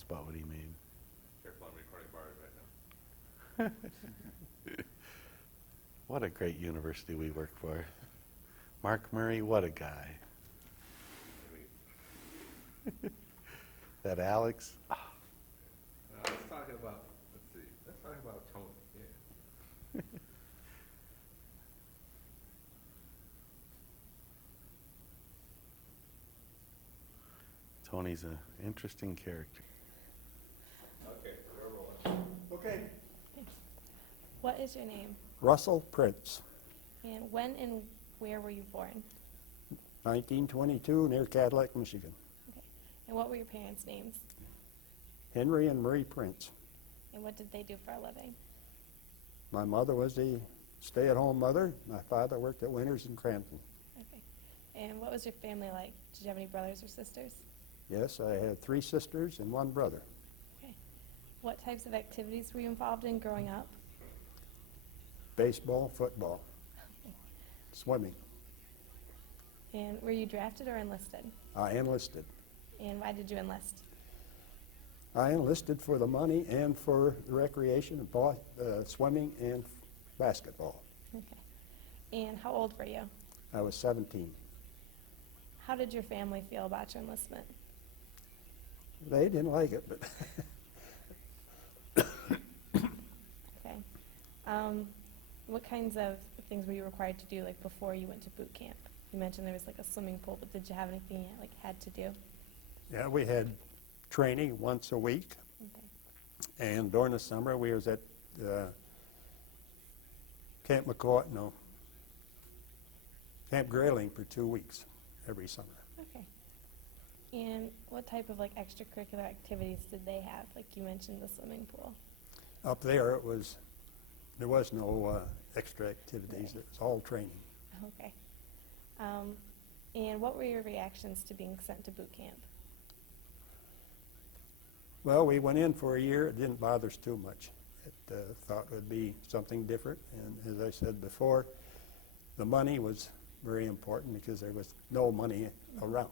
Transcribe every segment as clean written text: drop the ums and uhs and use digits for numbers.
that's about what he made. Careful, I'm recording bars right now. What a great university we work for. Mark Murray, what a guy. That Alex. Let's talk about, let's talk about Tony. Yeah. Tony's an interesting character. Okay, we're rolling. Okay. What is your name? Russel Prince, And when and where were you born? 1922, near Cadillac, Michigan. Okay. And what were your parents' names? Henry and Marie Prince. And what did they do for a living? My mother was a stay-at-home mother. My father worked at Winters in Crampton. Okay. And what was your family like? Did you have any brothers or sisters? Yes, I had 3 sisters and 1 brother. Okay. What types of activities were you involved in growing up? Baseball, football, swimming. And were you drafted or enlisted? I enlisted. And why did you enlist? I enlisted for the money and for the recreation of swimming and basketball. Okay. And how old were you? I was 17. How did your family feel about your enlistment? They didn't like it, but Okay. What kinds of things were you required to do, like before you went to boot camp? You mentioned there was like a swimming pool, but did you have anything you like had to do? yeah, we had training once a week. Okay. And during the summer, we was at Camp Grayling for 2 weeks every summer. Okay. And what type of like extracurricular activities did they have? Like you mentioned the swimming pool. Up there, there was no extra activities. It was all training. Okay. And what were your reactions to being sent to boot camp? Well, we went in for a year. It didn't bother us too much. It thought it would be something different. And as I said before, the money was very important because there was no money around.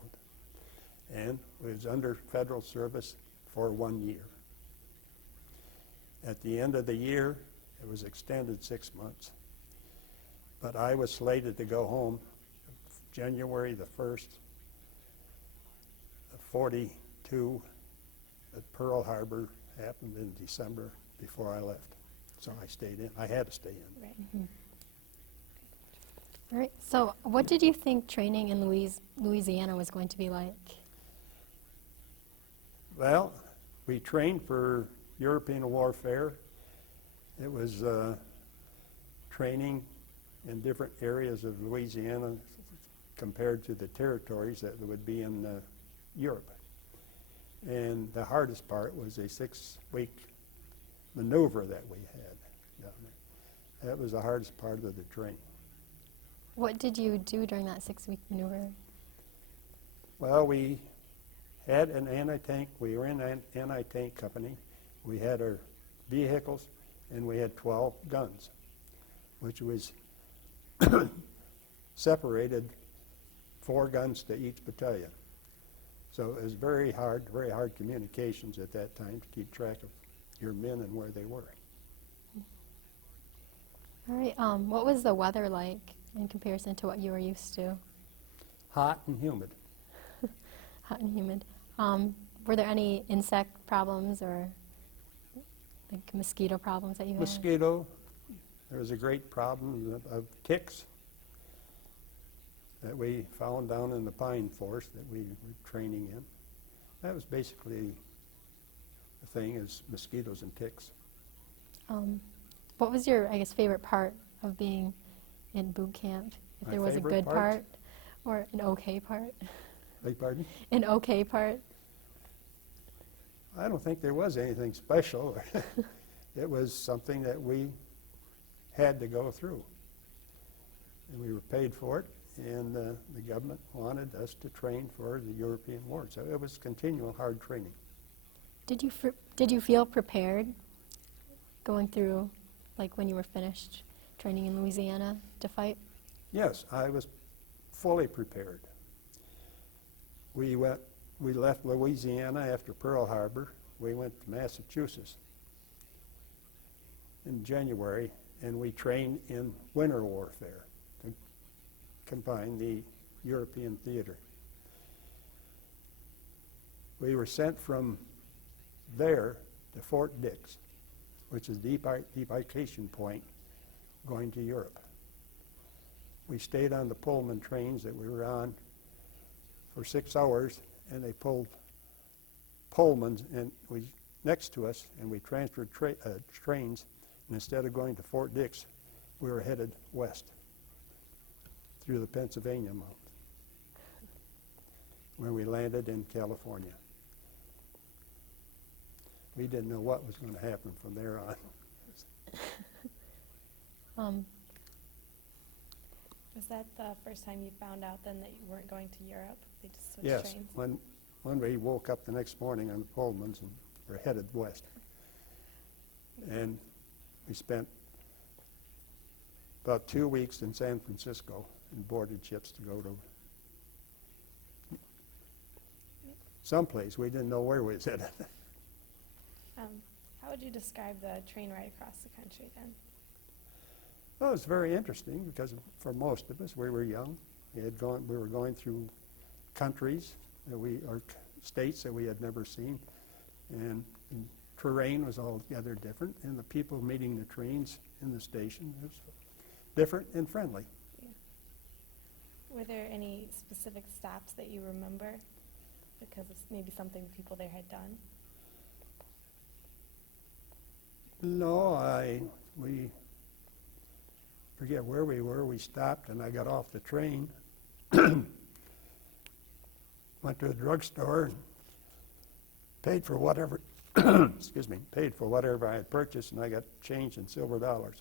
And we was under federal service for 1 year. At the end of the year, it was extended 6 months. But I was slated to go home January the 1st of 42. But Pearl Harbor happened in December before I left. So I stayed in. I had to stay in. Right. All right. So what did you think training in Louisiana was going to be like? Well, we trained for European warfare. It was training in different areas of Louisiana compared to the territories that would be in Europe. And the hardest part was a 6-week maneuver that we had down there. That was the hardest part of the training. What did you do during that 6-week maneuver? Well, we had an anti-tank. We were in an anti-tank company. We had our vehicles, and we had 12 guns, which was separated 4 guns to each battalion. So it was very hard communications at that time to keep track of your men and where they were. All right. What was the weather like in comparison to what you were used to? Hot and humid. Hot and humid. Were there any insect problems or like mosquito problems that you had? Mosquito. There was a great problem of ticks that we found down in the pine forest that we were training in. That was basically the thing, is mosquitoes and ticks. What was your, I guess, favorite part of being in boot camp? If My there was a favorite good part? part or an okay part? Beg pardon? An okay part? I don't think there was anything special. It was something that we had to go through. And we were paid for it, and the government wanted us to train for the European war. So it was continual hard training. Did you feel prepared going through, like when you were finished training in Louisiana, to fight? Yes, I was fully prepared. We left Louisiana after Pearl Harbor we went to Massachusetts in January, and we trained in winter warfare to combine the European theater. We were sent from there to Fort Dix, which is the debarkation point going to Europe. We stayed on the Pullman trains that we were on for 6 hours, and they pulled Pullmans next to us, and we transferred trains, and instead of going to Fort Dix, we were headed west through the Pennsylvania Mountains, where we landed in California. We didn't know what was going to happen from there on. Was that the first time you found out then that you weren't going to Europe? They just switched Yes, trains? when we woke up the next morning on the Pullmans and were headed west. And we spent about 2 weeks in San Francisco and boarded ships to go to someplace. We didn't know where we was headed. How would you describe the train ride across the country then? Well, it was very interesting because for most of us, we were young. We were going through countries or states that we had never seen, and terrain was altogether different, and the people meeting the trains in the station was different and friendly. Yeah. Were there any specific stops that you remember because of maybe something the people there had done? No, we forget where we were. We stopped, and I got off the train, went to a drugstore, and paid for whatever, paid for whatever I had purchased, and I got change in silver dollars.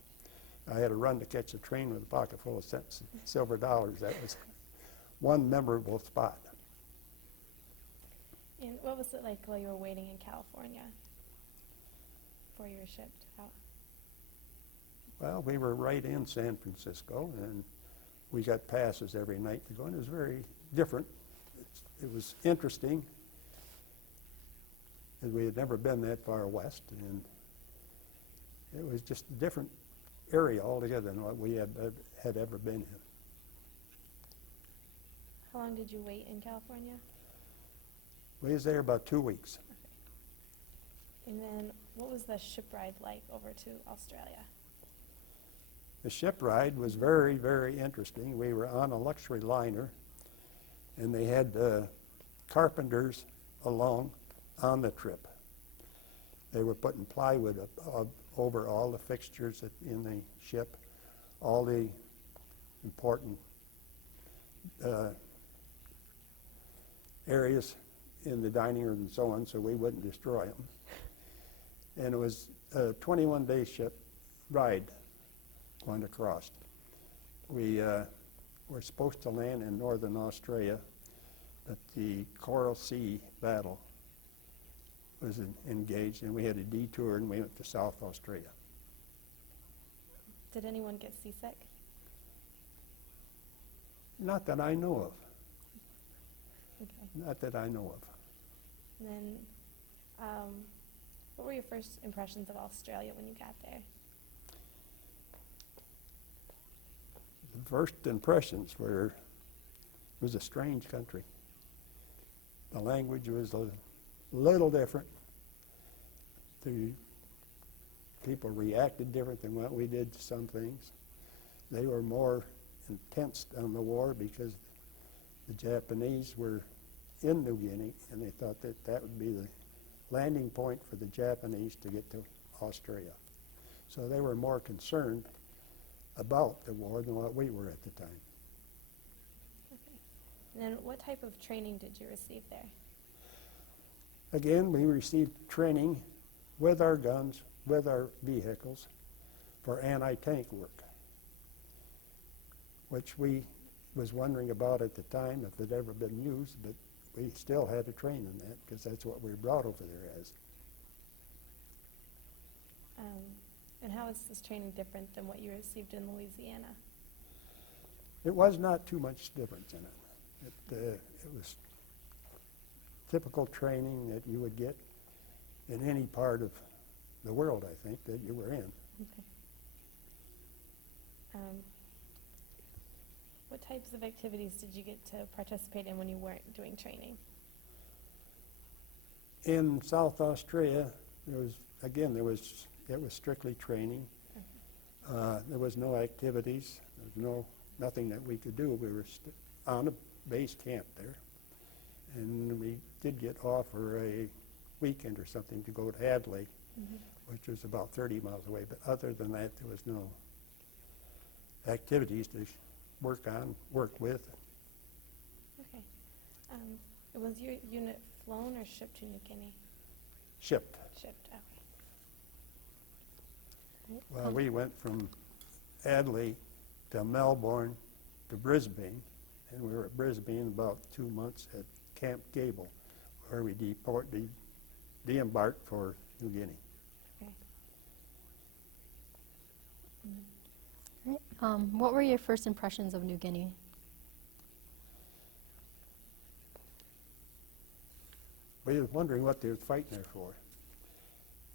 I had to run to catch a train with a pocket full of silver dollars. That was one memorable spot. And what was it like while you were waiting in California before you were shipped out? Well, we were right in San Francisco, and we got passes every night to go, and it was very different. It was interesting, and we had never been that far west, and it was just a different area altogether than what we had ever been in. How long did you wait in California? We was there about 2 weeks. And then what was the ship ride like over to Australia? The ship ride was very, very interesting. We were on a luxury liner, and they had carpenters along on the trip. They were putting plywood up over all the fixtures in the ship, all the important areas in the dining room and so on, so we wouldn't destroy them. And it was a 21-day ship ride going across. We were supposed to land in northern Australia, but the Coral Sea battle was engaged, and we had a detour, and we went to South Australia. Did anyone get seasick? Not that I know of. Okay. Not that I know of. And then what were your first impressions of Australia when you got there? The first impressions were, it was a strange country. The language was a little different. The people reacted different than what we did to some things. They were more intense on the war because the Japanese were in New Guinea, and they thought that that would be the landing point for the Japanese to get to Australia. So they were more concerned about the war than what we were at the time. Okay. And then what type of training did you receive there? Again, we received training with our guns, with our vehicles, for anti-tank work, which we was wondering about at the time if it had ever been used, but we still had to train in that because that's what we were brought over there as. And how is this training different than what you received in Louisiana? It was not too much difference in it. It was typical training that you would get in any part of the world, I think, that you were in. Okay. What types of activities did you get to participate in when you weren't doing training? In South Australia, it was strictly training. There was no activities. There was nothing that we could do. We were on a base camp there, and we did get off for a weekend or something to go to Adelaide, which was about 30 miles away. But other than that, there was no activities to work with. Okay. Was your unit flown or shipped to New Guinea? Shipped. Shipped, okay. Well, we went from Adelaide to Melbourne to Brisbane, and we were at Brisbane about 2 months at Camp Gable, where we de-embarked for New Guinea. Okay. Right. What were your first impressions of New Guinea? We were wondering what they were fighting there for.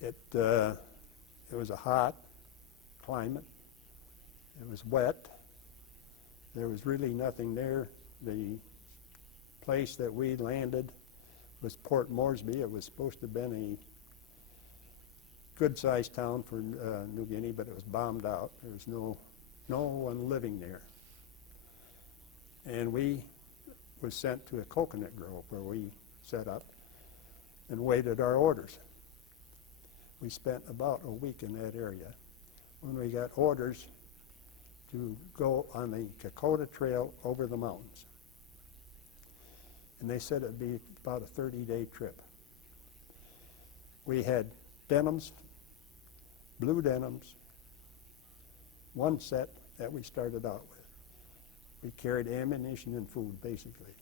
It was a hot climate. It was wet. There was really nothing there. The place that we landed was Port Moresby. It was supposed to have been a good-sized town for New Guinea, but it was bombed out. There was no one living there. And we was sent to a coconut grove where we set up and waited our orders. We spent about a week in that area when we got orders to go on the Kokoda Trail over the mountains. And they said it'd be about a 30-day trip. We had denims, blue denims, one set that we started out with. We carried ammunition and food, basically.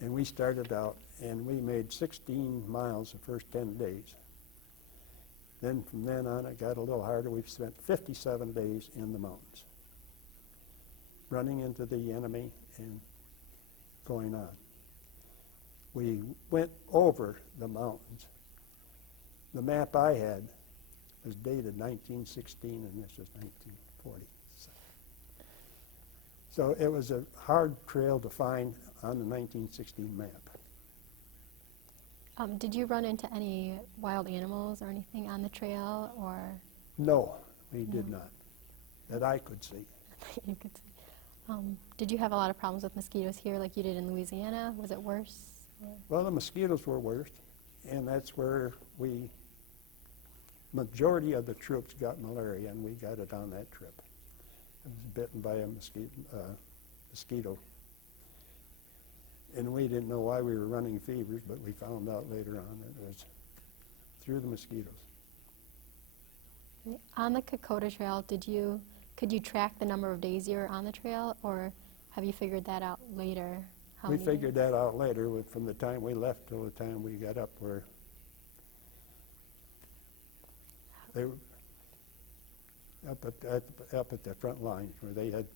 And we started out, and we made 16 miles the first 10 days. Then from then on, it got a little harder. We've spent 57 days in the mountains, running into the enemy and going on. We went over the mountains. The map I had was dated 1916, and this was 1940. So it was a hard trail to find on the 1916 map. Did you run into any wild animals or anything on the trail, or? No, we did not, that I could see. You could see. Did you have a lot of problems with mosquitoes here like you did in Louisiana? Was it worse? Well, the mosquitoes were worst, and that's where majority of the troops got malaria, and we got it on that trip. I was bitten by a mosquito. And we didn't know why we were running fevers, but we found out later on that it was through the mosquitoes. On the Kokoda Trail, could you track the number of days you were on the trail, or have you figured that out later? We figured that out later from the time we left till the time we got up where they were up at the front line where they had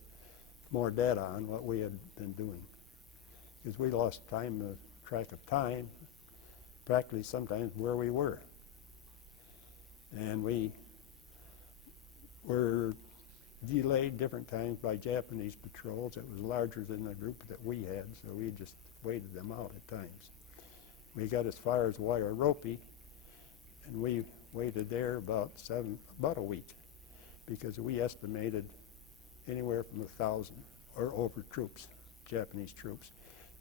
more data on what we had been doing. Because we lost track of time, practically sometimes where we were. And we were delayed different times by Japanese patrols. It was larger than the group that we had, so we just waited them out at times. We got as far as Waiaropi, and we waited there about a week, because we estimated anywhere from 1,000 or over troops, Japanese troops.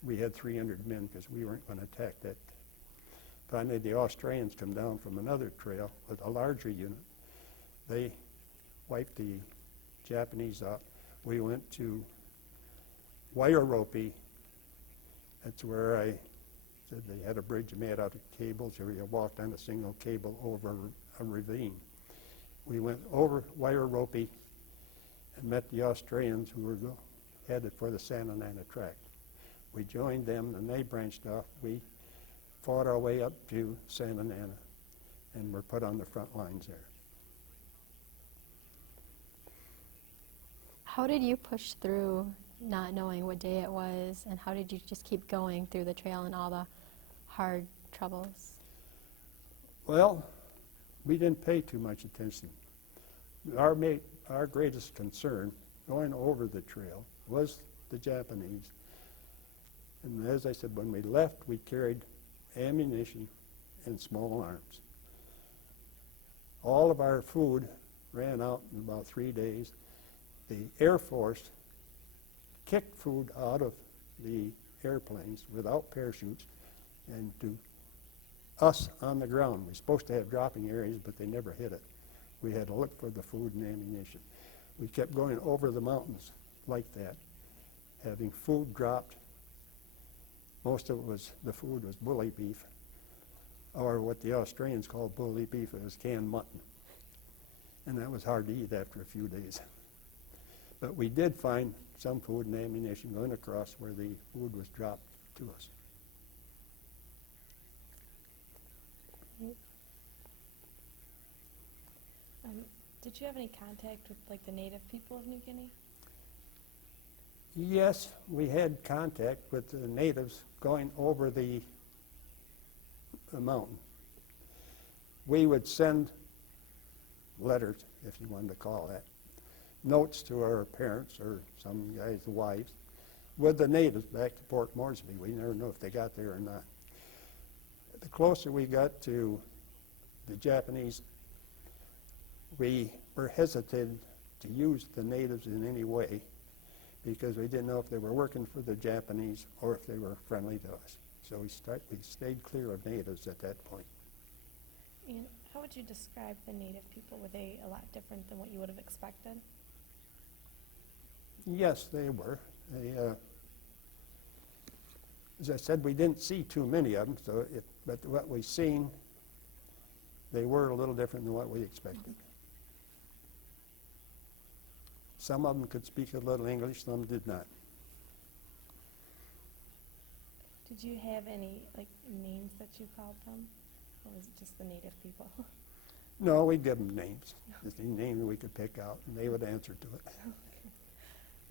We had 300 men because we weren't going to attack that. Finally, the Australians come down from another trail with a larger unit. They wiped the Japanese out. We went to Waiaropi. That's where I said they had a bridge made out of cables, where you walked on a single cable over a ravine. We went over Waiaropi and met the Australians who were headed for the Santa Ana Tract. We joined them, and they branched off. We fought our way up to Santa Ana and were put on the front lines there. How did you push through not knowing what day it was, and how did you just keep going through the trail and all the hard troubles? Well, we didn't pay too much attention. Our greatest concern going over the trail was the Japanese. And as I said, when we left, we carried ammunition and small arms. All of our food ran out in about 3 days. The Air Force kicked food out of the airplanes without parachutes and to us on the ground. We're supposed to have dropping areas, but they never hit it. We had to look for the food and ammunition. We kept going over the mountains like that, having food dropped. Most of it was, the food was bully beef, or what the Australians call bully beef. It was canned mutton. And that was hard to eat after a few days. But we did find some food and ammunition going across where the food was dropped to us. Did you have any contact with like the native people of New Guinea? Yes, we had contact with the natives going over the mountain. We would send letters, if you wanted to call that, notes to our parents or some guys' wives with the natives back to Port Moresby. We never know if they got there or not. The closer we got to the Japanese, we were hesitated to use the natives in any way because we didn't know if they were working for the Japanese or if they were friendly to us. So we stayed clear of natives at that point. And how would you describe the native people? Were they a lot different than what you would have expected? Yes, they were. As I said, we didn't see too many of them, but what we seen, they were a little different than what we expected. Some of them could speak a little English, some did not. Did you have any like names that you called them, or was it just the native people? No, we'd give them names, just any name we could pick out, and they would answer to it.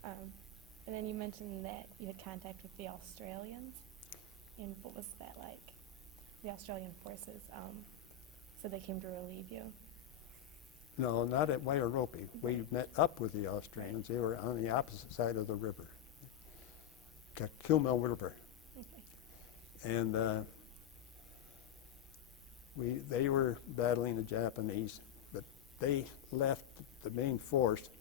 And then you mentioned that you had contact with the Australians, and what was that like? The Australian forces, so they came to relieve you? No, not at Wairopi. We met up with the Australians. They were on the opposite side of the river, Kakuma River. Okay. And they were battling the Japanese, but they left the main force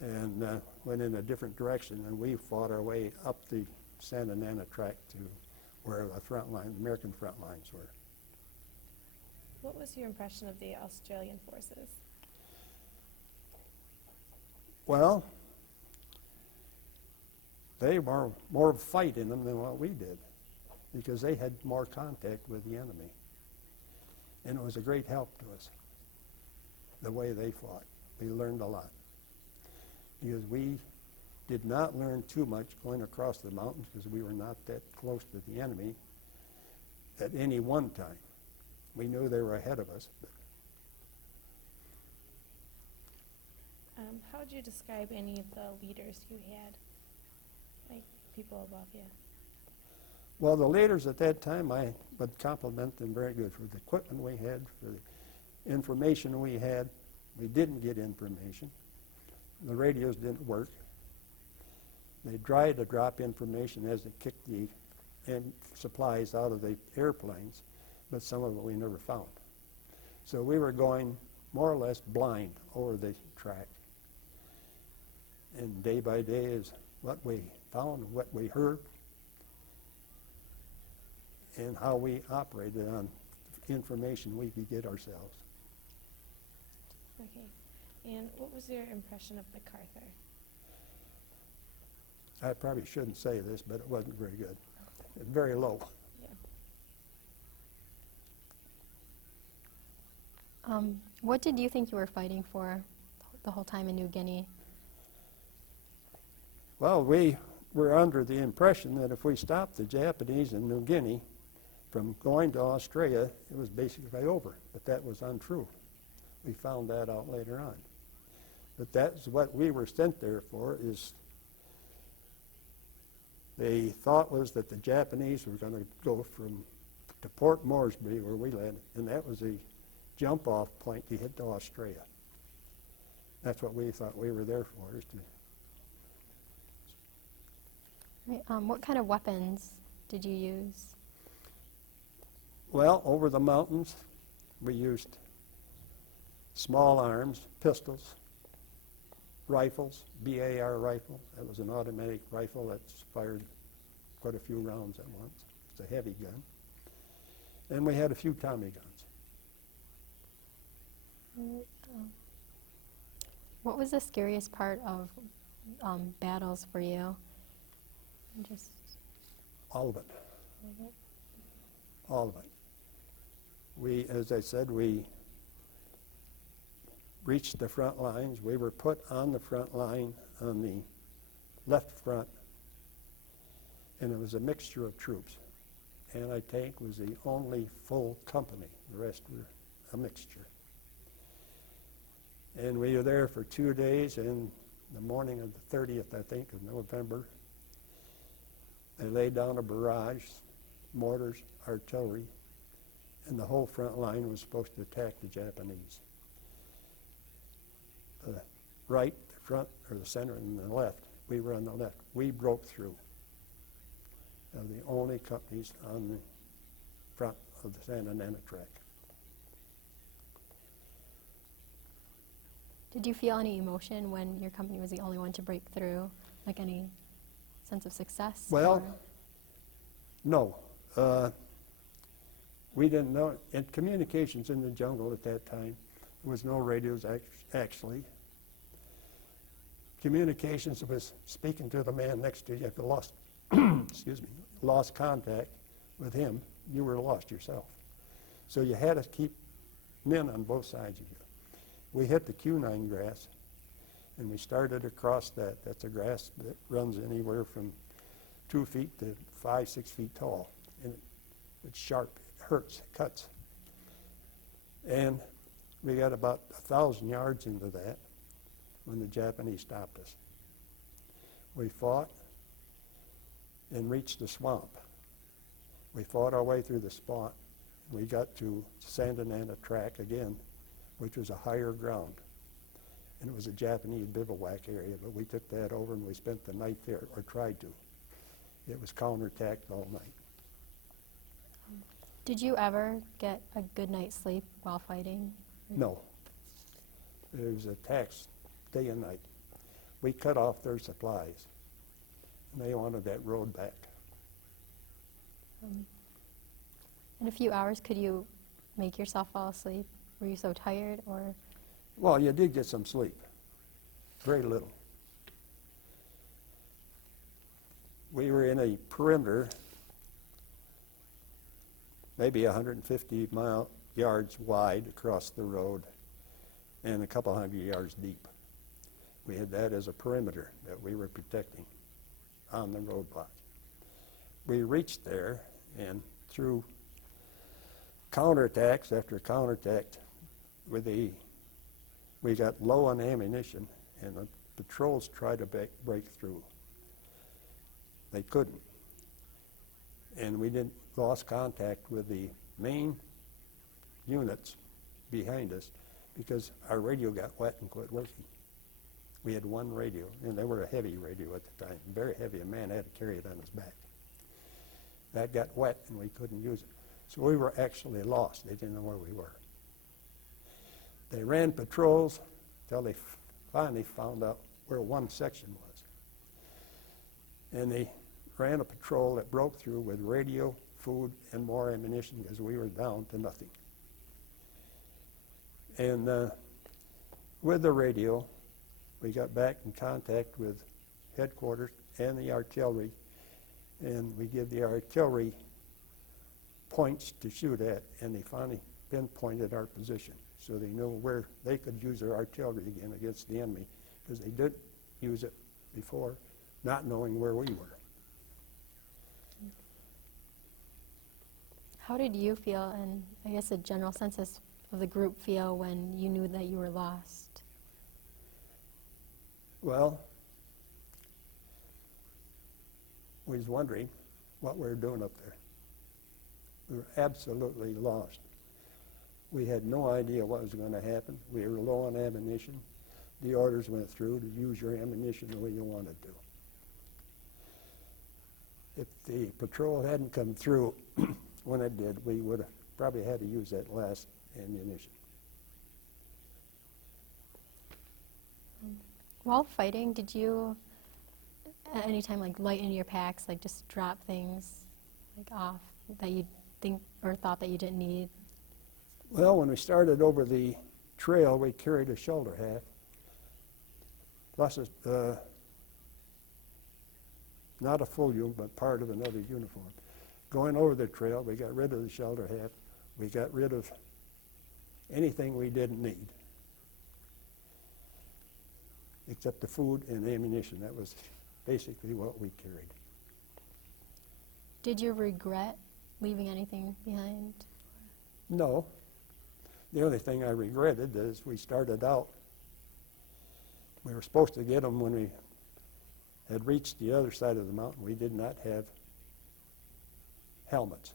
and went in a different direction, and we fought our way up the Santa Ana track to where the American front lines were. What was your impression of the Australian forces? Well, they were more fight in them than what we did because they had more contact with the enemy. And it was a great help to us, the way they fought. We learned a lot. Because we did not learn too much going across the mountains because we were not that close to the enemy at any one time. We knew they were ahead of us. But how would you describe any of the leaders you had, like people above you? well, the leaders at that time, I would compliment them very good for the equipment we had, for the information we had. We didn't get information. The radios didn't work. They tried to drop information as they kicked the supplies out of the airplanes, but some of it we never found. So we were going more or less blind over the track. And day by day is what we found, what we heard, and how we operated on information we could get ourselves. Okay. And what was your impression of MacArthur? I probably shouldn't say this, but it wasn't very good. It was very low. Yeah. What did you think you were fighting for the whole time in New Guinea? Well, we were under the impression that if we stopped the Japanese in New Guinea from going to Australia, it was basically over. But that was untrue. We found that out later on. But that's what we were sent there for, is the thought was that the Japanese were going to go from to Port Moresby, where we landed, and that was the jump-off point to head to Australia. That's what we thought we were there for, is to. Right. What kind of weapons did you use? Well, over the mountains, we used small arms, pistols, rifles, BAR rifle. That was an automatic rifle that's fired quite a few rounds at once. It's a heavy gun. And we had a few Tommy guns. What was the scariest part of battles for you? Just All of it. All of it. We, as I said, we reached the front lines. We were put on the front line on the left front, and it was a mixture of troops. Anti-tank was the only full company. The rest were a mixture. And we were there for 2 days, and the morning of the 30th, I think, of November, they laid down a barrage, mortars, artillery, and the whole front line was supposed to attack the Japanese. The right, the front, or the center, and the left. We were on the left. We broke through. The only companies on the front of the Santa Ana track. Did you feel any emotion when your company was the only one to break through? Like any sense of success? Well, no. We didn't know. And communications in the jungle at that time, there was no radios actually. Communications was speaking to the man next to you. If you lost, excuse me, lost contact with him, you were lost yourself. So you had to keep men on both sides of you. We hit the Q9 grass, and we started across that. That's a grass that runs anywhere from 2 feet to 5, 6 feet tall. And it's sharp, it hurts, it cuts. And we got about 1,000 yards into that when the Japanese stopped us. We fought and reached the swamp. We fought our way through the swamp. We got to Santa Ana track again, which was a higher ground. And it was a Japanese bivouac area, but we took that over and we spent the night there, or tried to. It was counterattacked all night. Did you ever get a good night's sleep while fighting? No. It was attacks day and night. We cut off their supplies, and they wanted that road back. In a few hours, could you make yourself fall asleep? Were you so tired, or? Well, you did get some sleep. Very little. We were in a perimeter, maybe 150 yards wide across the road and a couple hundred yards deep. We had that as a perimeter that we were protecting on the roadblock. We reached there, and through counterattacks after counterattack, we got low on ammunition, and the patrols tried to break through. They couldn't. And we lost contact with the main units behind us because our radio got wet and quit working. We had one radio, and they were a heavy radio at the time, very heavy. A man had to carry it on his back. That got wet, and we couldn't use it. So we were actually lost. They didn't know where we were. They ran patrols until they finally found out where one section was. And they ran a patrol that broke through with radio, food, and more ammunition because we were down to nothing. And with the radio, we got back in contact with headquarters and the artillery, and we give the artillery points to shoot at, and they finally pinpointed our position so they knew where they could use their artillery again against the enemy, because they did use it before, not knowing where we were. How did you feel, and I guess a general census of the group feel when you knew that you were lost? Well, we was wondering what we were doing up there. We were absolutely lost. We had no idea what was going to happen. We were low on ammunition. The orders went through to use your ammunition the way you wanted to. If the patrol hadn't come through when it did, we would have probably had to use that last ammunition. While fighting, did you at any time like lighten your packs, like just drop things like off that you think or thought that you didn't need? Well, when we started over the trail, we carried a shoulder half, plus not a full uniform, but part of another uniform. Going over the trail, we got rid of the shoulder half. We got rid of anything we didn't need, except the food and ammunition. That was basically what we carried. Did you regret leaving anything behind? No. The only thing I regretted is we started out, we were supposed to get them when we had reached the other side of the mountain. We did not have helmets.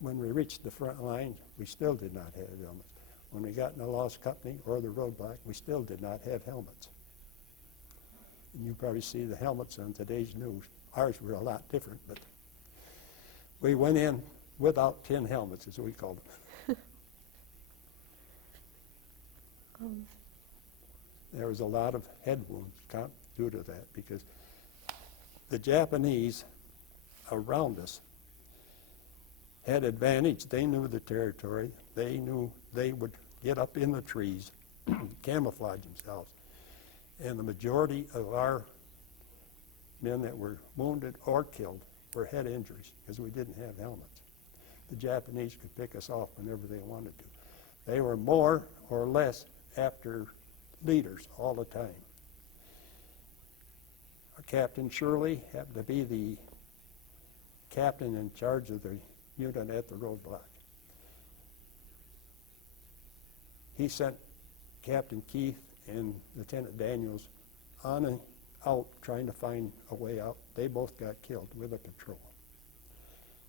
When we reached the front line, we still did not have helmets. When we got in the lost company or the roadblock, we still did not have helmets. And you probably see the helmets on today's news. Ours were a lot different, but we went in without 10 helmets, as we called them. There was a lot of head wounds due to that, because the Japanese around us had advantage. They knew the territory. They knew they would get up in the trees, camouflage themselves. And the majority of our men that were wounded or killed were head injuries because we didn't have helmets. The Japanese could pick us off whenever they wanted to. They were more or less after leaders all the time. Our Captain Shirley happened to be the captain in charge of the unit at the roadblock. He sent Captain Keith and Lieutenant Daniels on and out trying to find a way out. They both got killed with a patrol.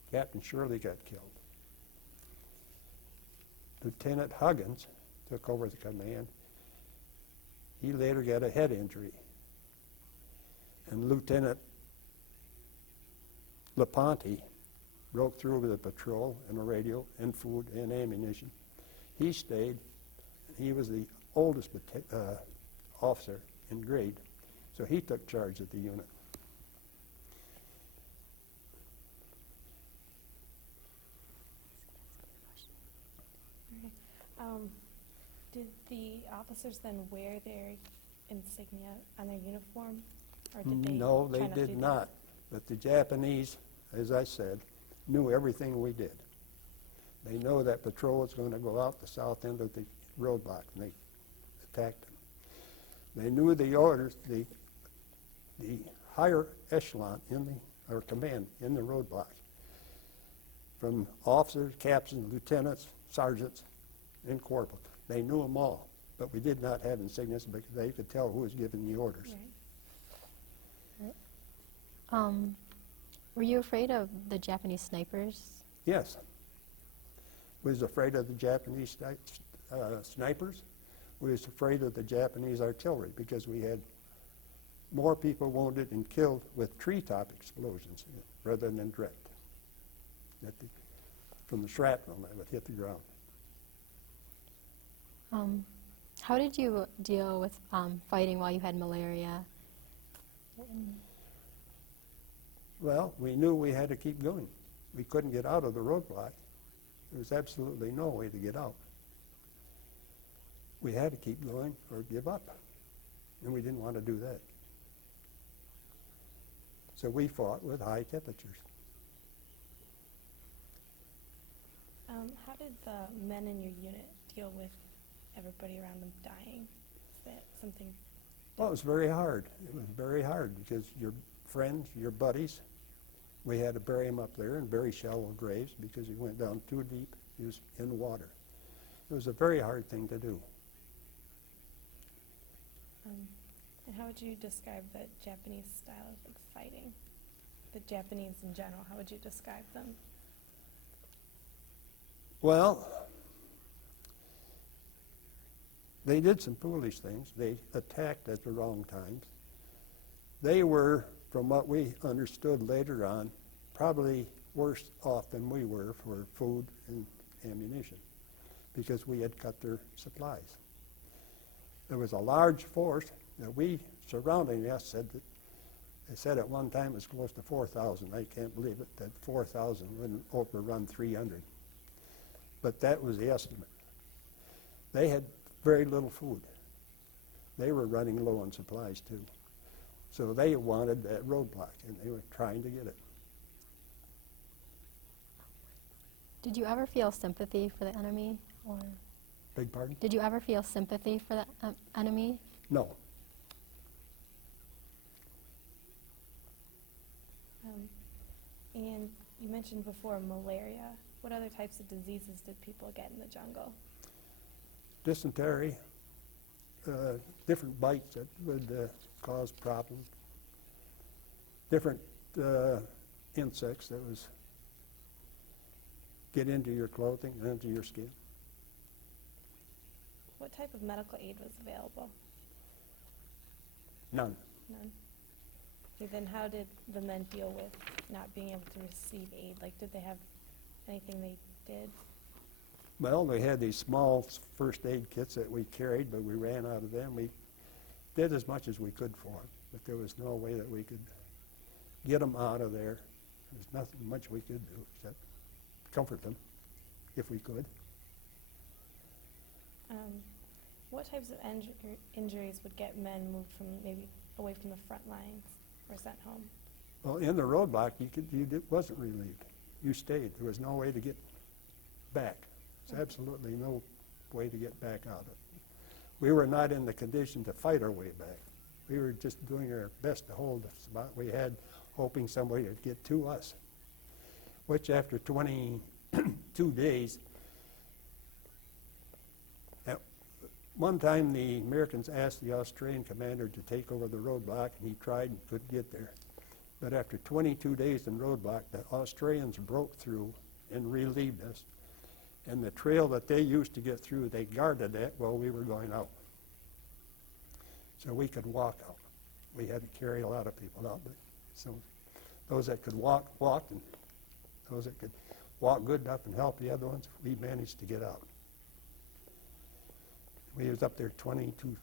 Captain Shirley got killed. Lieutenant Huggins took over the command. He later got a head injury. And Lieutenant LaPonte broke through with a patrol and a radio and food and ammunition. He stayed. He was the oldest officer in grade, so he took charge of the unit. Did the officers then wear their insignia on their uniform, or did they? No, try they not to did do that? not. But the Japanese, as I said, knew everything we did. They know that patrol was going to go out the south end of the roadblock, and they attacked them. They knew the orders, the higher echelon in the, or command in the roadblock, from officers, captains, lieutenants, sergeants, and corporals. They knew them all, but we did not have insignias because they could tell who was giving the orders. Right. Were you afraid of the Japanese snipers? Yes. We was afraid of the Japanese snipers. We was afraid of the Japanese artillery because we had more people wounded and killed with treetop explosions rather than direct. From the shrapnel that would hit the ground. How did you deal with fighting while you had malaria? Well, we knew we had to keep going. We couldn't get out of the roadblock. There was absolutely no way to get out. We had to keep going or give up, and we didn't want to do that. So we fought with high temperatures. How did the men in your unit deal with everybody around them dying? Is that something? Well, it was very hard. It was very hard because your friends, your buddies, we had to bury him up there in very shallow graves because he went down too deep. He was in water. It was a very hard thing to do. And how would you describe the Japanese style of fighting? the Japanese in general? How would you describe them? Well, they did some foolish things. They attacked at the wrong times. They were, from what we understood later on, probably worse off than we were for food and ammunition because we had cut their supplies. There was a large force that we surrounding us said that they said at one time it was close to 4,000. I can't believe it, that 4,000 wouldn't overrun 300. But that was the estimate. They had very little food. They were running low on supplies too. So they wanted that roadblock, and they were trying to get it. Did you ever feel sympathy for the enemy? Or Beg pardon? did you ever feel sympathy for the enemy? No. And you mentioned before malaria. What other types of diseases did people get in the jungle? Dysentery, different bites that would cause problems, different insects that was get into your clothing and into your skin. What type of medical aid was available? None. None. Okay, then how did the men deal with not being able to receive aid? Like, did they have anything they did? Well, they had these small first aid kits that we carried, but we ran out of them. We did as much as we could for them, but there was no way that we could get them out of there. There's nothing much we could do except comfort them, if we could. What types of injuries would get men moved from maybe away from the front lines or sent home? Well, in the roadblock, wasn't relieved. You stayed. There was no way to get back. There's absolutely no way to get back out of it. We were not in the condition to fight our way back. We were just doing our best to hold the spot we had, hoping somebody would get to us, which after 22 days, at one time the Americans asked the Australian commander to take over the roadblock, and he tried and couldn't get there. But after 22 days in roadblock, the Australians broke through and relieved us. And the trail that they used to get through, they guarded that while we were going out. So we could walk out. We had to carry a lot of people out. But so those that could walk, walked, and those that could walk good enough and help the other ones, we managed to get out. We was up there 22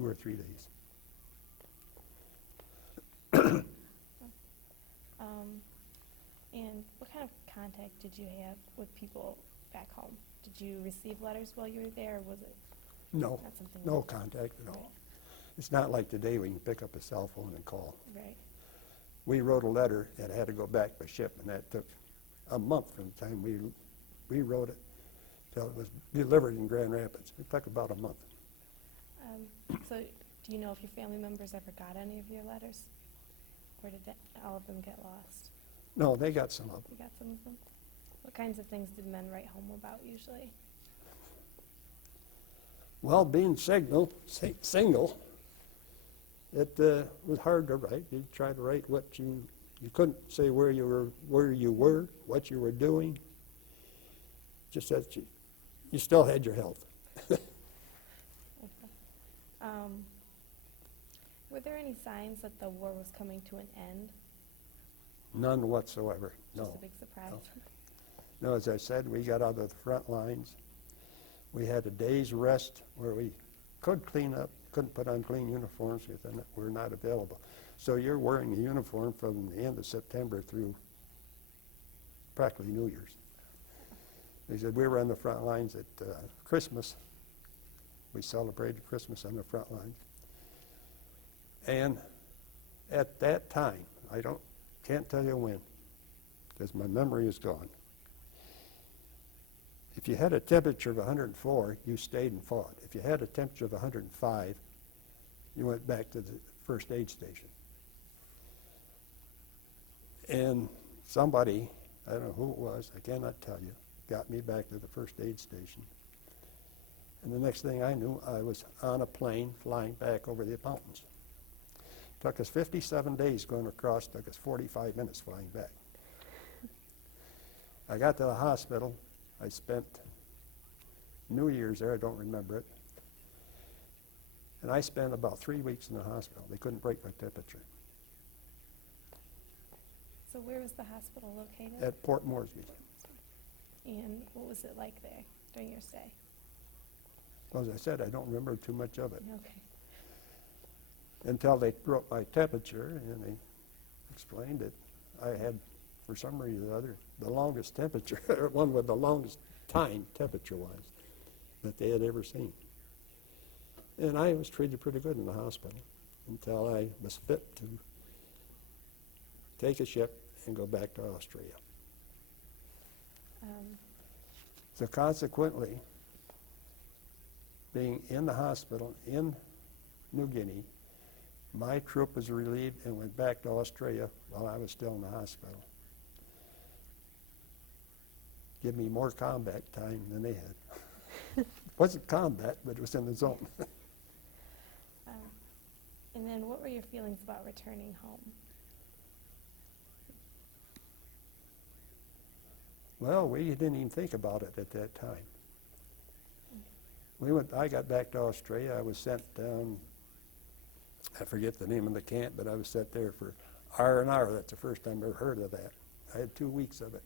or 3 days. And what kind of contact did you have with people back home? Did you receive letters while you were there, or was it No, not something? no contact at all. It's not like today we can pick up a cell phone and call. Right. We wrote a letter that had to go back by ship, and that took a month from the time we wrote it till it was delivered in Grand Rapids. It took about a month. So do you know if your family members ever got any of your letters? Or did all of them get lost? No, they got some of them. You got some of them? What kinds of things did men write home about usually? Well, being single, it was hard to write. You try to write what you couldn't say where you were, what you were doing. Just that you still had your health. Were there any signs that the war was coming to an end? None whatsoever. Just No. a big surprise. No, as I said, we got out of the front lines. We had a day's rest where we could clean up, couldn't put on clean uniforms because they were not available. So you're wearing a uniform from the end of September through practically New Year's. They said we were on the front lines at Christmas. We celebrated Christmas on the front lines. And at that time, can't tell you when, because my memory is gone. If you had a temperature of 104, you stayed and fought. If you had a temperature of 105, you went back to the first aid station. And somebody, I don't know who it was, I cannot tell you, got me back to the first aid station. And the next thing I knew, I was on a plane flying back over the mountains. Took us 57 days going across, took us 45 minutes flying back. I got to the hospital. I spent New Year's there, I don't remember it. And I spent about 3 weeks in the hospital. They couldn't break my temperature So where was the hospital located? at Port Moresby. And what was it like there during your stay? Well, as I said, I don't remember too much of it Okay. until they broke my temperature and they explained that I had, for some reason or other, the longest temperature, one with the longest time temperature-wise that they had ever seen. And I was treated pretty good in the hospital until I was fit to take a ship and go back to Australia. So consequently, being in the hospital in New Guinea, my troop was relieved and went back to Australia while I was still in the hospital. Give me more combat time than they had. It wasn't combat, but it was in the zone. And then what were your feelings about returning home? Well, we didn't even think about it at that time. I got back to Australia. I was sent down, I forget the name of the camp, but I was sent there for R&R. That's the first time I ever heard of that. I had 2 weeks of it.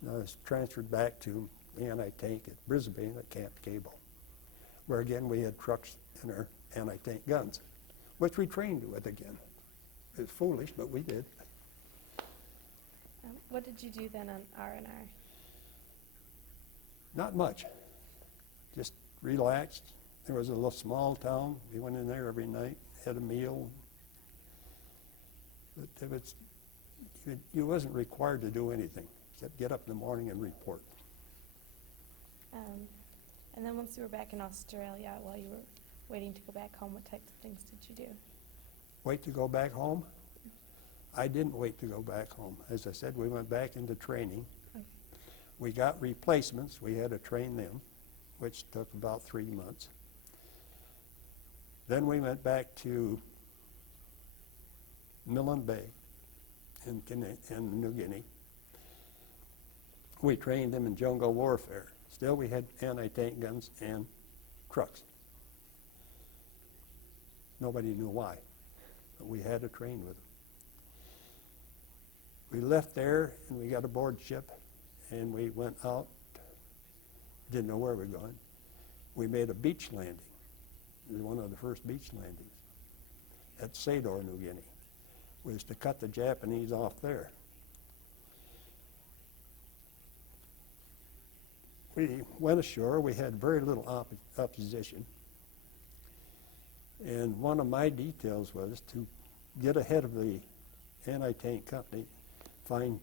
And I was transferred back to the anti-tank at Brisbane at Camp Cable, where again we had trucks and our anti-tank guns, which we trained with again. It was foolish, but we did. What did you do then on R&R? Not much. Just relaxed. There was a little small town. We went in there every night, had a meal. But you wasn't required to do anything except get up in the morning and report. And then once you were back in Australia, while you were waiting to go back home, what types of things did you do? Wait to go back home? I didn't wait to go back home. As I said, we went back into training. Okay. We got replacements. We had to train them, which took about 3 months. Then we went back to Milne Bay in New Guinea. We trained them in jungle warfare. Still, we had anti-tank guns and trucks. Nobody knew why, but we had to train with them. We left there and we got aboard ship and we went out. Didn't know where we were going. We made a beach landing. It was one of the first beach landings at Sador, New Guinea. We was to cut the Japanese off there. We went ashore. We had very little opposition. And one of my details was to get ahead of the anti-tank company, find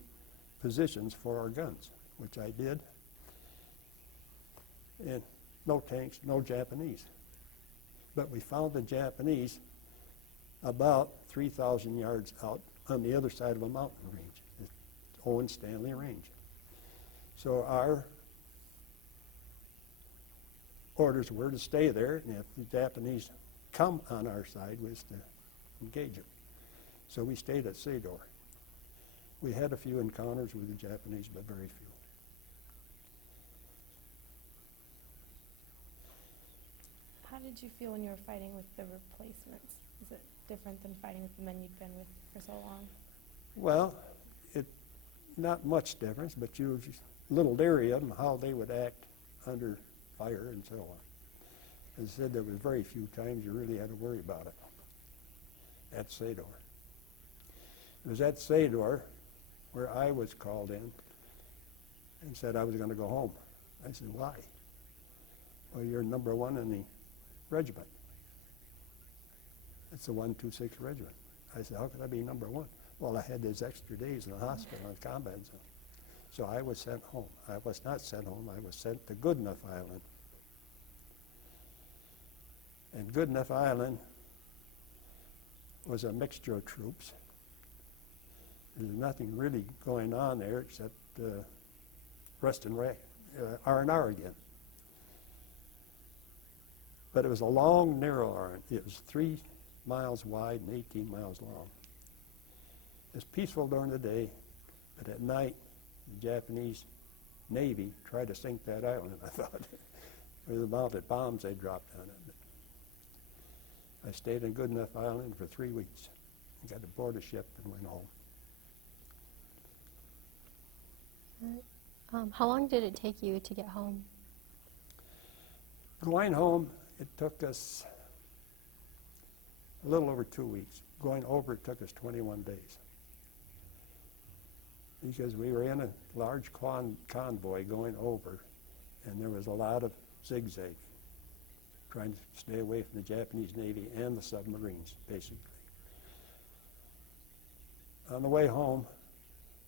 positions for our guns, which I did. And no tanks, no Japanese. But we found the Japanese about 3,000 yards out on the other side of a mountain range, the Owen Stanley Range. So our orders were to stay there, and if the Japanese come on our side, was to engage them. So we stayed at Sador. We had a few encounters with the Japanese, but very few. How did you feel when you were fighting with the replacements? Is it different than fighting with the men you'd been with for so long? Well, not much difference, but you just a little leery of them, how they would act under fire and so on. As I said, there was very few times you really had to worry about it at Sador. It was at Sador where I was called in and said I was going to go home. I said, why? Well, you're number one in the regiment. It's the 126 regiment. I said, how could I be number one? Well, I had those extra days in the hospital in the combat zone. So I was sent home. I was not sent home. I was sent to Goodenough Island. And Goodenough Island was a mixture of troops. There's nothing really going on there except rest and R&R again. But it was a long, narrow R. It was 3 miles wide and 18 miles long. It's peaceful during the day, but at night, the Japanese Navy tried to sink that island, I thought, with the amount of bombs they dropped on it. I stayed in Goodenough Island for 3 weeks. Got aboard a ship and went home. How long did it take you to get home? Going home, it took us a little over 2 weeks. Going over, it took us 21 days. Because we were in a large convoy going over, and there was a lot of zigzag, trying to stay away from the Japanese Navy and the submarines, basically. On the way home,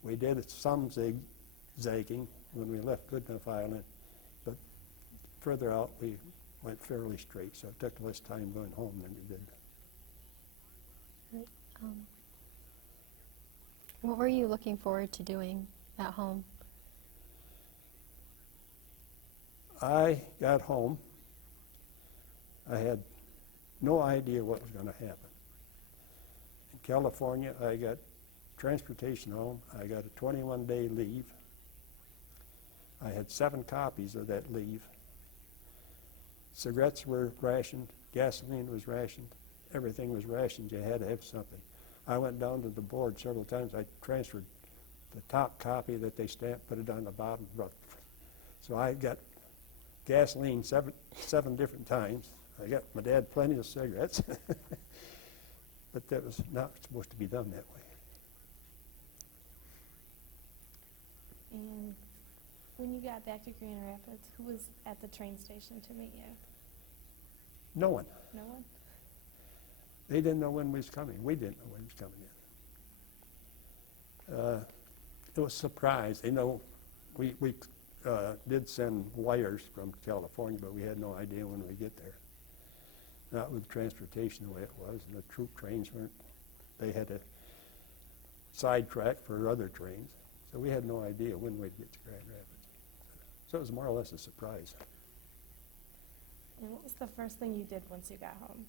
we did some zigzagging when we left Goodenough Island, but further out we went fairly straight, so it took less time going home than we did. What were you looking forward to doing at home? I got home. I had no idea what was going to happen. In California, I got transportation home. I got a 21-day leave. I had 7 copies of that leave. Cigarettes were rationed. Gasoline was rationed. Everything was rationed. You had to have something. I went down to the board several times. I transferred the top copy that they stamped, put it on the bottom. So I got gasoline seven different times. I got my dad plenty of cigarettes. But that was not supposed to be done that way. And when you got back to Grand Rapids, who was at the train station to meet you? No one. No one? They didn't know when we was coming. We didn't know when he was coming in. It was a surprise. They know we did send wires from California, but we had no idea when we'd get there. Not with transportation the way it was, and the troop trains weren't. They had to sidetrack for other trains, so we had no idea when we'd get to Grand Rapids. So it was more or less a surprise. And what was the first thing you did once you got home?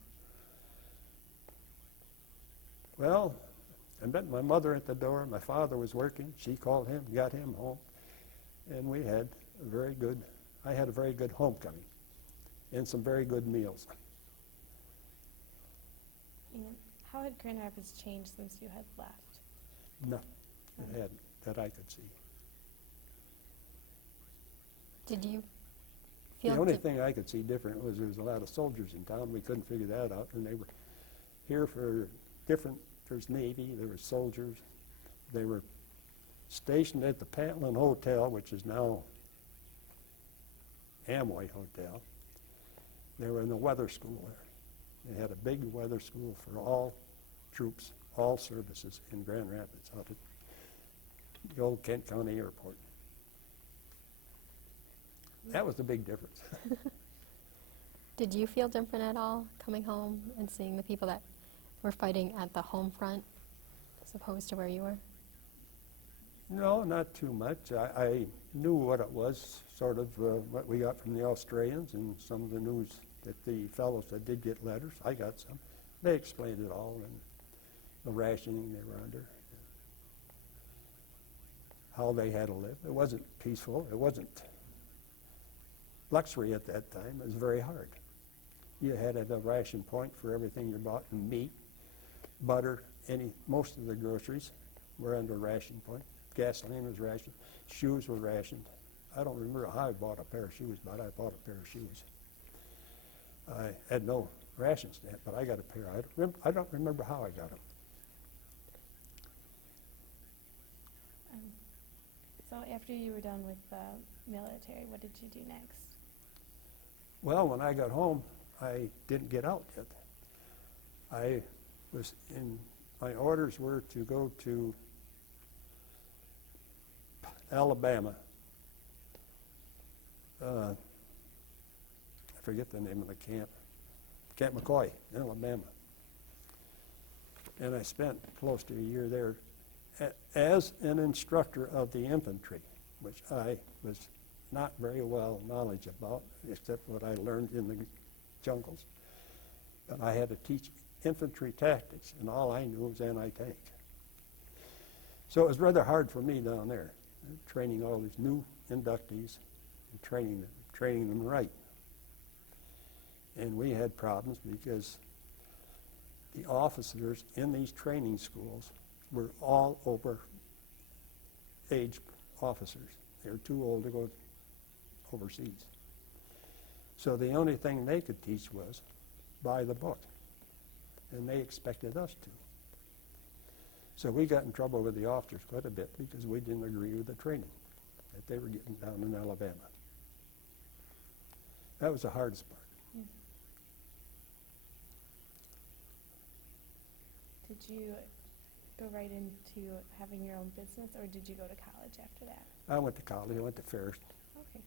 Well, I met my mother at the door. My father was working. She called him, got him home, and we had I had a very good homecoming and some very good meals. And how had Grand Rapids changed since you had left? No, it hadn't, that I could see. Did you The feel only thing I could see different was there was a lot of soldiers in town. We couldn't figure that out, and they were here for different. There's Navy, there were soldiers. They were stationed at the Patlin Hotel, which is now Amway Hotel. They were in the weather school there. They had a big weather school for all troops, all services in Grand Rapids, out at the old Kent County Airport. That was the big difference. Did you feel different at all coming home and seeing the people that were fighting at the home front as opposed to where you were? No, not too much. I knew what it was, sort of what we got from the Australians and some of the news that the fellows that did get letters. I got some. They explained it all and the rationing they were under, how they had to live. It wasn't peaceful. It wasn't luxury at that time. It was very hard. You had a ration point for everything you bought, and meat, butter, most of the groceries were under ration point. Gasoline was rationed. Shoes were rationed. I don't remember how I bought a pair of shoes, but I bought a pair of shoes. I had no ration stamp, but I got a pair. I don't remember how I got them. So after you were done with the military, what did you do next? Well, when I got home, I didn't get out yet. My orders were to go to Alabama. I forget the name of the camp. Camp McCoy, Alabama. And I spent close to a year there as an instructor of the infantry, which I was not very well knowledge about, except what I learned in the jungles. But I had to teach infantry tactics, and all I knew was anti-tank. So it was rather hard for me down there, training all these new inductees and training them right. And we had problems because the officers in these training schools were all over-age officers. They were too old to go overseas. So the only thing they could teach was by the book, and they expected us to. So we got in trouble with the officers quite a bit because we didn't agree with the training that they were getting down in Alabama. That was the hardest part. Did you go right into having your own business, or did you go to college after that? I went to college. I went to Ferris. Okay.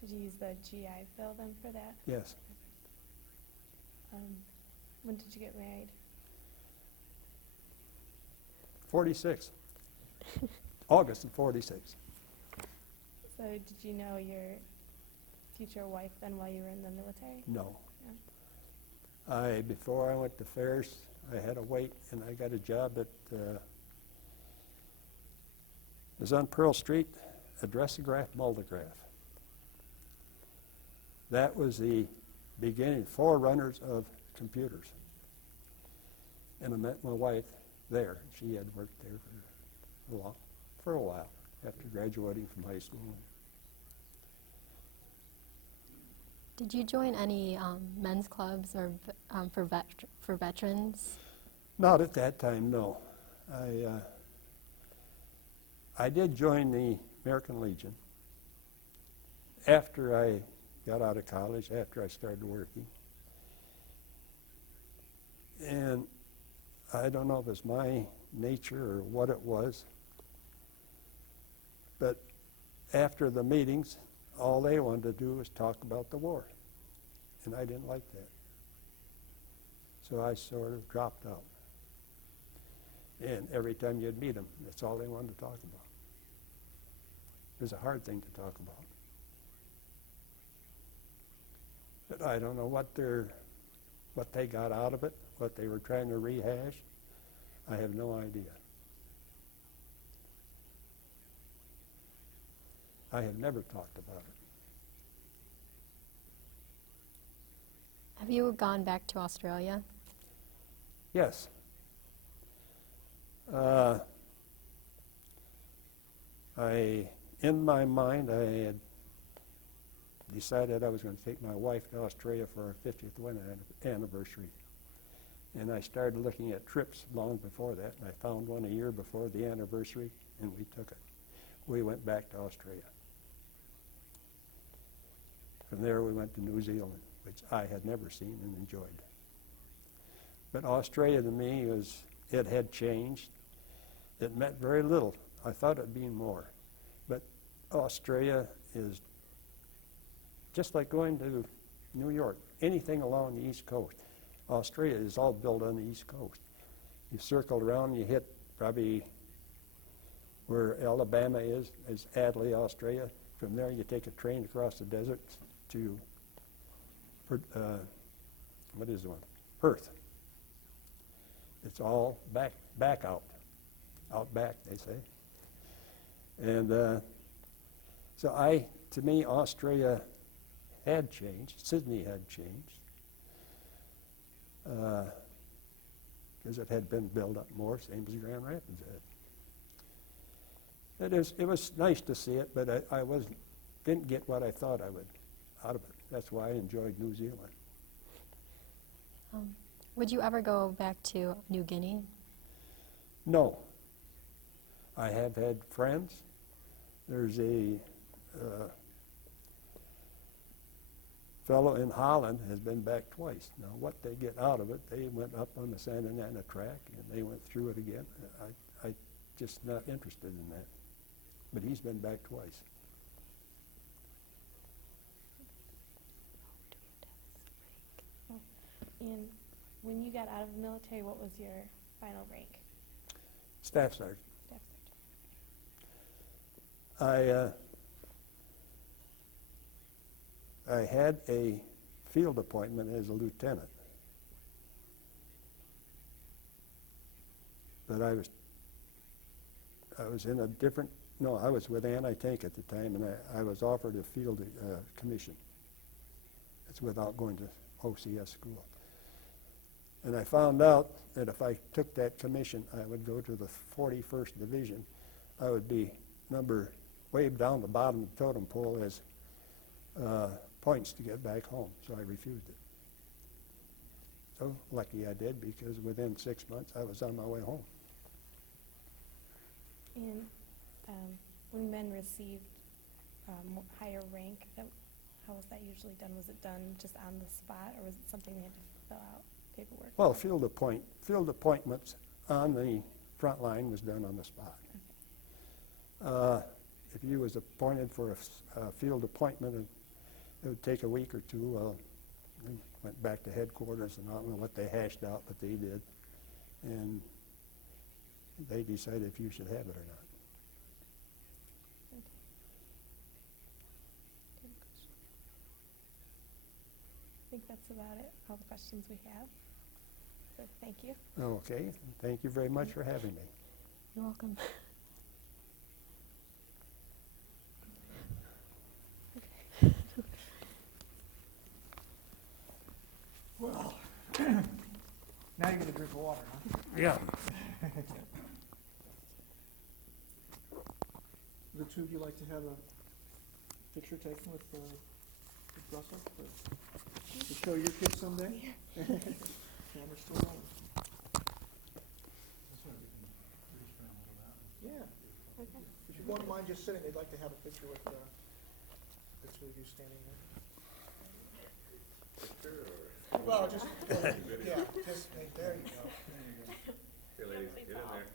Did you use the GI Bill then for that? Yes. When did you get married? 46. August of 46. So did you know your future wife then while you were in the military? No. No. Before I went to Ferris, I had to wait, and I got a job at, it was on Pearl Street, Addressograph, Multigraph. That was the beginning, forerunners of computers. And I met my wife there. She had worked there for a while after graduating from high school. Did you join any men's clubs or for veterans? Not at that time, no. I did join the American Legion after I got out of college, after I started working. And I don't know if it's my nature or what it was, but after the meetings, all they wanted to do was talk about the war. And I didn't like that. So I sort of dropped out. And every time you'd meet them, that's all they wanted to talk about. It was a hard thing to talk about. But I don't know what they got out of it, what they were trying to rehash. I have no idea. I have never talked about it. Have you gone back to Australia? Yes. In my mind, I had decided I was going to take my wife to Australia for our 50th wedding anniversary. And I started looking at trips long before that, and I found one a year before the anniversary, and we took it. We went back to Australia. From there, we went to New Zealand, which I had never seen and enjoyed. But Australia to me it had changed. It meant very little. I thought it'd be more. But Australia is just like going to New York, anything along the East Coast. Australia is all built on the East Coast. You circle around, you hit probably where Alabama is Adelaide, Australia. From there, you take a train across the desert to, what is the one? Perth. It's all back out back, they say. And so to me, Australia had changed. Sydney had changed. Because it had been built up more, same as Grand Rapids had. It was nice to see it, but I didn't get what I thought I would out of it. That's why I enjoyed New Zealand. Would you ever go back to New Guinea? No. I have had friends. There's a fellow in Holland has been back twice. Now, what they get out of it, they went up on the Santa Ana track, and they went through it again. I just not interested in that. But he's been back twice. And when you got out of the military, what was your final rank? Staff sergeant. Staff sergeant. I had a field appointment as a lieutenant. But I was in a different, no, I was with anti-tank at the time, and I was offered a field commission. It's without going to OCS school. And I found out that if I took that commission, I would go to the 41st Division. I would be way down the bottom of the totem pole as points to get back home, so I refused it. So lucky I did, because within 6 months I was on my way home. And when men received higher rank, how was that usually done? Was it done just on the spot, or was it something they had to fill out paperwork? Well, field appointments on the front line was done on the spot. If you was appointed for a field appointment, it would take a week or two. We went back to headquarters, and I don't know what they hashed out, but they did. And they decided if you should have it or not. I think that's about it, all the questions we have. So thank you. Okay, thank you very much for having me. You're welcome. Well, now you get a drink of water, huh? Yeah. The two of you like to have a picture taken with Russell to show your kids someday? Camera's still rolling. Yeah. If you wouldn't mind just sitting, they'd like to have a picture with the two of you standing there. Well, just, yeah, just, there you go. Here, ladies, get in there.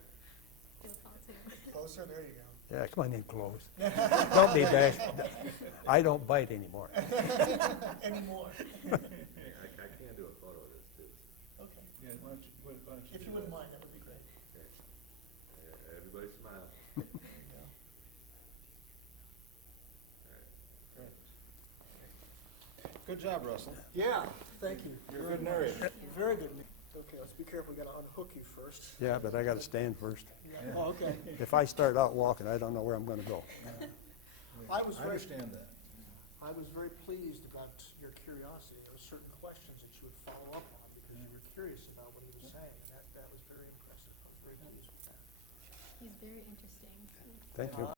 Closer, there you go. Yeah, come on in close. Don't be bashful. I don't bite anymore. Anymore. Hey, I can do a photo of this, too. Okay. Yeah, why don't you If you wouldn't mind, that would be great. Okay. Everybody smile. There you go. All right. Good job, Russell. Yeah, thank you. You're a very good much. narrator. Very good. Okay, let's be careful. We got to unhook you first. Yeah, but I got to stand first. Yeah. Oh, okay. If I start out walking, I don't know where I'm going to go. I was very- understand that. I was very pleased about your curiosity. There were certain questions that you would follow up on because you were curious about what he was saying. And that was very impressive. I was very pleased with that. He's very interesting. Thank you.